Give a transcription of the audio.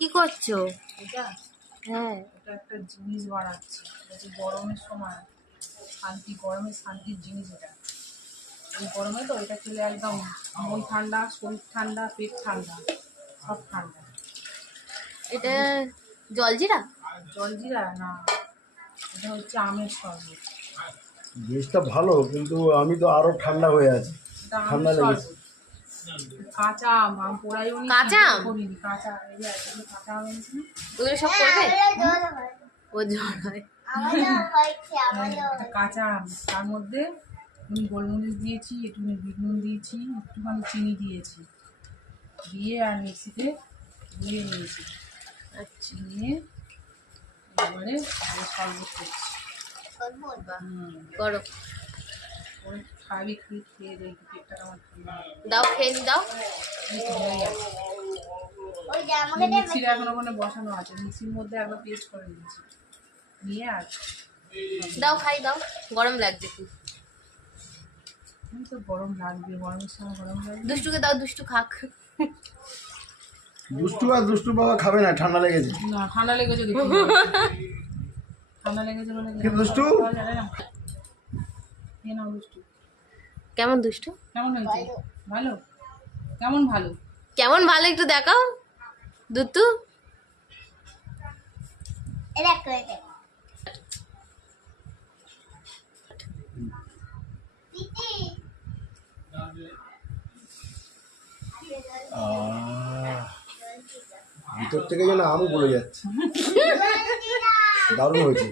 কি করছো? এটা হ্যাঁ, এটা একটা জিনিস বানাচ্ছি। এটা গরমের সময় শান্তি, গরমের শান্তির জিনিস এটা। এই গরমে তো এটা খেলে একদম মন ঠান্ডা, শরীর ঠান্ডা, পেট ঠান্ডা, সব ঠান্ডা। এটা জলজিরা। জলজিরা না, এটা হচ্ছে আমের শরবত। জিনিসটা ভালো, কিন্তু আমি তো আরো ঠান্ডা হয়ে আছি, এটা ঠান্ডা আমের লেগেছে। শরবত। কাঁচা আম, আম পোড়াইও নি, কাঁচা আম? করিনি। কাঁচা এই যে এতগুলো কাঁচা আম এনেছি না? ওগুলো সব করবে? ও জ্বর হয়। এটা কাঁচা আম, তার মধ্যে আমি গোলমরিচ দিয়েছি, একটুখানি বিট নুন দিয়েছি, একটুখানি চিনি দিয়েছি, দিয়ে আর মিক্সিতে গুলিয়ে নিয়েছি। আচ্ছা, নিয়ে এবারে শরবত করছি। করো। ওই খাবি, খেয়ে দেখি পেটটা আমার ঠান্ডা হবে। দাও, খেয়ে নি, দাও। এই তো হয়ে গেছে। মিক্সির এখন ওখানে বসানো আছে, মিক্সির মধ্যে একবার পেস্ট করে নিয়েছি, নিয়ে আর দাও, খাই দাও। গরম লাগছে খুব। আমি তো গরম লাগবে, গরমের সময় গরম লাগবে। দুষ্টুকে দাও, দুষ্টু খাক। দুষ্টু আর দুষ্টু বাবা খাবে না, ঠান্ডা লেগেছে। না, ঠান্ডা লেগেছে দেখি। ঠান্ডা লেগেছে বলে কি দুষ্টু? খেয়ে নাও দুষ্টু। কেমন দুষ্টু? কেমন হয়েছে? ভালো? কেমন ভালো? কেমন ভালো একটু দেখাও দুতু। ভিতর থেকে যেন আম গলে যাচ্ছে, দারুণ হয়েছে।